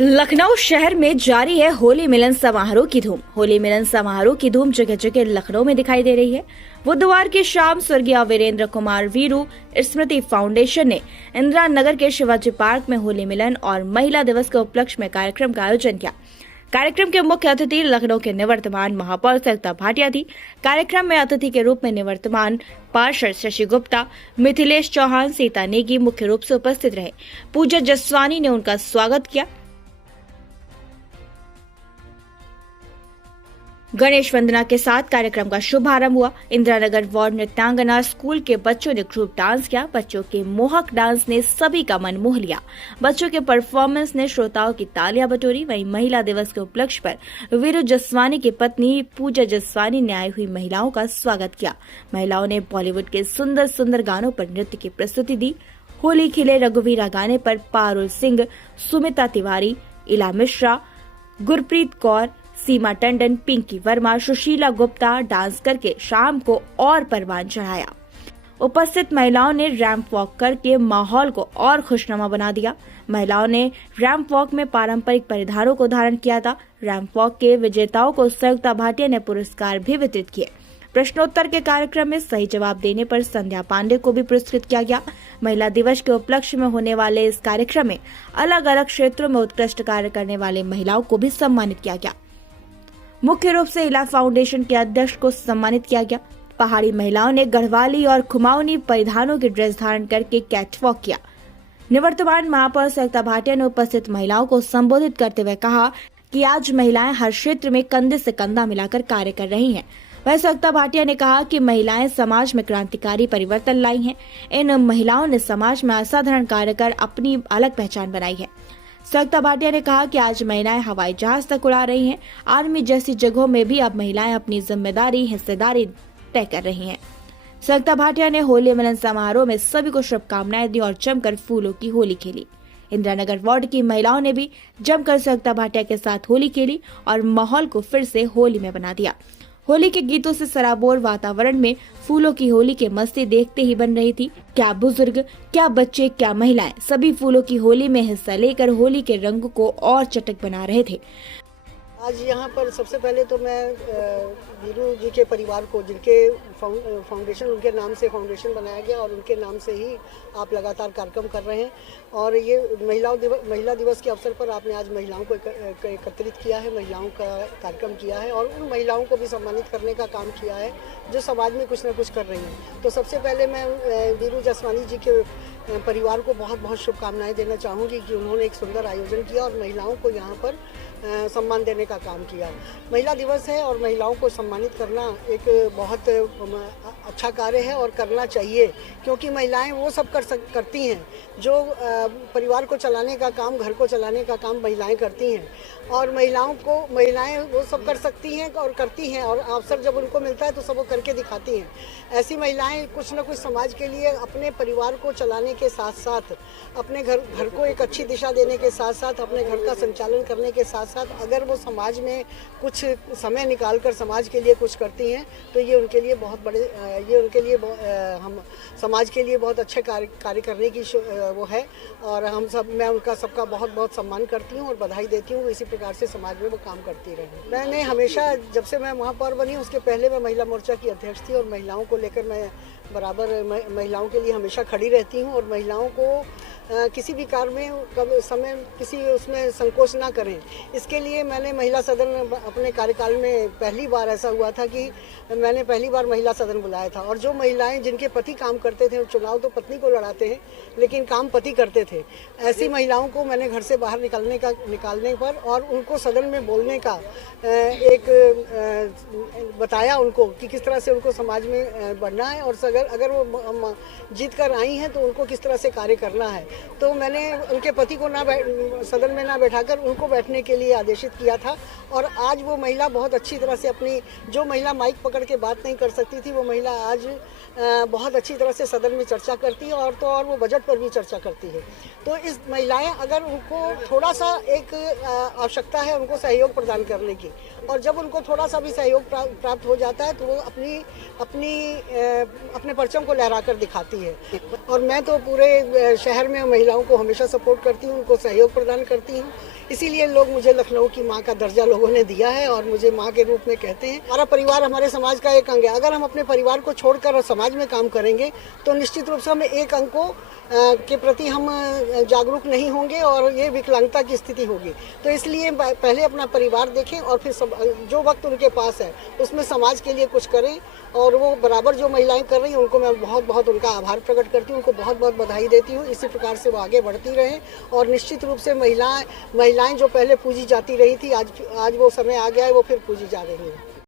लखनऊ शहर में जारी है होली मिलन समारोह की धूम। होली मिलन समारोह की धूम जगह जगह लखनऊ में दिखाई दे रही है। बुधवार की शाम स्वर्गीय वीरेंद्र कुमार वीरू स्मृति फाउंडेशन ने इंदिरा नगर के शिवाजी पार्क में होली मिलन और महिला दिवस के उपलक्ष्य में कार्यक्रम का आयोजन किया। कार्यक्रम के मुख्य अतिथि लखनऊ के निवर्तमान महापौर सरिता भाटिया थी। कार्यक्रम में अतिथि के रूप में निवर्तमान पार्षद शशि गुप्ता, मिथिलेश चौहान, सीता नेगी मुख्य रूप से उपस्थित रहे। पूजा जसवानी ने उनका स्वागत किया। गणेश वंदना के साथ कार्यक्रम का शुभारंभ हुआ। इंदिरा नगर वार्ड नृत्यांगना स्कूल के बच्चों ने ग्रुप डांस किया। बच्चों के मोहक डांस ने सभी का मन मोह लिया। बच्चों के परफॉर्मेंस ने श्रोताओं की तालियां बटोरी। वहीं महिला दिवस के उपलक्ष्य पर वीरू जसवानी की पत्नी पूजा जसवानी ने आई हुई महिलाओं का स्वागत किया। महिलाओं ने बॉलीवुड के सुंदर सुंदर गानों पर नृत्य की प्रस्तुति दी। होली खिले रघुवीरा गाने पर पारुल सिंह, सुमिता तिवारी, इला मिश्रा, गुरप्रीत कौर, सीमा टंडन, पिंकी वर्मा, सुशीला गुप्ता डांस करके शाम को और परवान चढ़ाया। उपस्थित महिलाओं ने रैंप वॉक करके माहौल को और खुशनुमा बना दिया। महिलाओं ने रैंप वॉक में पारंपरिक परिधानों को धारण किया था। रैंप वॉक के विजेताओं को सरिता भाटिया ने पुरस्कार भी वितरित किए। प्रश्नोत्तर के कार्यक्रम में सही जवाब देने पर संध्या पांडे को भी पुरस्कृत किया गया। महिला दिवस के उपलक्ष्य में होने वाले इस कार्यक्रम में अलग अलग क्षेत्रों में उत्कृष्ट कार्य करने वाले महिलाओं को भी सम्मानित किया गया। मुख्य रूप से इला फाउंडेशन के अध्यक्ष को सम्मानित किया गया। पहाड़ी महिलाओं ने गढ़वाली और कुमाऊनी परिधानों की ड्रेस धारण करके कैटवॉक किया। निवर्तमान महापौर सरिता भाटिया ने उपस्थित महिलाओं को संबोधित करते हुए कहा कि आज महिलाएं हर क्षेत्र में कंधे से कंधा मिलाकर कार्य कर रही हैं। वहीं सरिता भाटिया ने कहा कि महिलाएं समाज में क्रांतिकारी परिवर्तन लाई हैं। इन महिलाओं ने समाज में असाधारण कार्य कर अपनी अलग पहचान बनाई है। सरिता भाटिया ने कहा कि आज महिलाएं हवाई जहाज तक उड़ा रही हैं। आर्मी जैसी जगहों में भी अब महिलाएं अपनी जिम्मेदारी हिस्सेदारी तय कर रही हैं। सरिता भाटिया ने होली मिलन समारोह में सभी को शुभकामनाएं दी और जमकर फूलों की होली खेली। इंदिरा नगर वार्ड की महिलाओं ने भी जमकर सरिता भाटिया के साथ होली खेली और माहौल को फिर से होली में बना दिया। होली के गीतों से सराबोर वातावरण में फूलों की होली की मस्ती देखते ही बन रही थी। क्या बुजुर्ग, क्या बच्चे, क्या महिलाएं, सभी फूलों की होली में हिस्सा लेकर होली के रंग को और चटक बना रहे थे। आज यहाँ पर सबसे पहले तो मैं वीरू जी के परिवार को, जिनके फाउंडेशन, उनके नाम से फाउंडेशन बनाया गया और उनके नाम से ही आप लगातार कार्यक्रम कर रहे हैं। और ये महिला दिवस के अवसर पर आपने आज महिलाओं को एकत्रित किया है, महिलाओं का कार्यक्रम किया है और उन महिलाओं को भी सम्मानित करने का काम किया है जो समाज में कुछ न कुछ कर रही हैं। तो सबसे पहले मैं वीरू जसवानी जी के परिवार को बहुत बहुत शुभकामनाएं देना चाहूँगी कि उन्होंने एक सुंदर आयोजन किया और महिलाओं को यहाँ पर सम्मान देने का काम किया। महिला दिवस है और महिलाओं को सम्मानित करना एक बहुत अच्छा कार्य है और करना चाहिए, क्योंकि महिलाएं वो सब करती हैं जो परिवार को चलाने का काम, घर को चलाने का काम महिलाएं करती हैं। और महिलाएं वो सब कर सकती हैं और करती हैं और अवसर जब उनको मिलता है तो सब वो करके दिखाती हैं। ऐसी महिलाएं कुछ न कुछ समाज के लिए, अपने परिवार को चलाने के साथ साथ, अपने घर को एक अच्छी दिशा देने के साथ साथ, अपने घर का संचालन करने के साथ साथ अगर वो समाज में कुछ समय निकालकर समाज के लिए कुछ करती हैं तो ये उनके लिए बहुत बड़े, ये उनके लिए हम समाज के लिए बहुत अच्छे कार्य करने की वो है। और मैं उनका सबका बहुत बहुत सम्मान करती हूँ और बधाई देती हूँ। इसी प्रकार से समाज में वो काम करती रही। मैंने हमेशा, जब से मैं महापौर बनी उसके पहले मैं महिला मोर्चा की अध्यक्ष थी और महिलाओं को लेकर मैं बराबर महिलाओं के लिए हमेशा खड़ी रहती हूँ और महिलाओं को किसी भी कार्य में समय किसी उसमें संकोच ना करें। इसके लिए मैंने महिला सदन, अपने कार्यकाल में पहली बार ऐसा हुआ था कि मैंने पहली बार महिला सदन बुलाया था। और जो महिलाएं, जिनके पति काम करते थे, चुनाव तो पत्नी को लड़ाते हैं लेकिन काम पति करते थे, ऐसी महिलाओं को मैंने घर से बाहर निकालने पर और उनको सदन में बोलने का बताया उनको कि किस तरह से उनको समाज में बढ़ना है और अगर वो जीत कर आई हैं तो उनको किस तरह से कार्य करना है। तो मैंने उनके पति को सदन में ना बैठाकर उनको बैठने के लिए आदेशित किया था। और आज वो महिला बहुत अच्छी तरह से अपनी, जो महिला माइक पकड़ के बात नहीं कर सकती थी, वो महिला आज बहुत अच्छी तरह से सदन में चर्चा करती है और तो और वो बजट पर भी चर्चा करती है। तो इस महिलाएं, अगर उनको थोड़ा सा एक आवश्यकता है उनको सहयोग प्रदान करने की, और जब उनको थोड़ा सा भी सहयोग प्राप्त हो जाता है तो वो अपने परचम को लहरा कर दिखाती है। और मैं तो पूरे शहर में महिलाओं को हमेशा सपोर्ट करती हूँ, उनको सहयोग प्रदान करती हूँ। इसीलिए लोग मुझे लखनऊ की माँ का दर्जा लोगों ने दिया है और मुझे माँ के रूप में कहते हैं। हमारा परिवार हमारे समाज का एक अंग है। अगर हम अपने परिवार को छोड़कर और समाज में काम करेंगे तो निश्चित रूप से हमें एक अंग को के प्रति हम जागरूक नहीं होंगे और ये विकलांगता की स्थिति होगी। तो इसलिए पहले अपना परिवार देखें और फिर जो वक्त उनके पास है उसमें समाज के लिए कुछ करें। और वो बराबर जो महिलाएं कर रही हैं उनको मैं बहुत बहुत उनका आभार प्रकट करती हूँ, उनको बहुत बहुत बधाई देती हूँ। इसी प्रकार से वो आगे बढ़ती रहें और निश्चित रूप से महिलाएं जो पहले पूजी जाती रही थी, आज वो समय आ गया है, वो फिर पूजी जा रही हैं।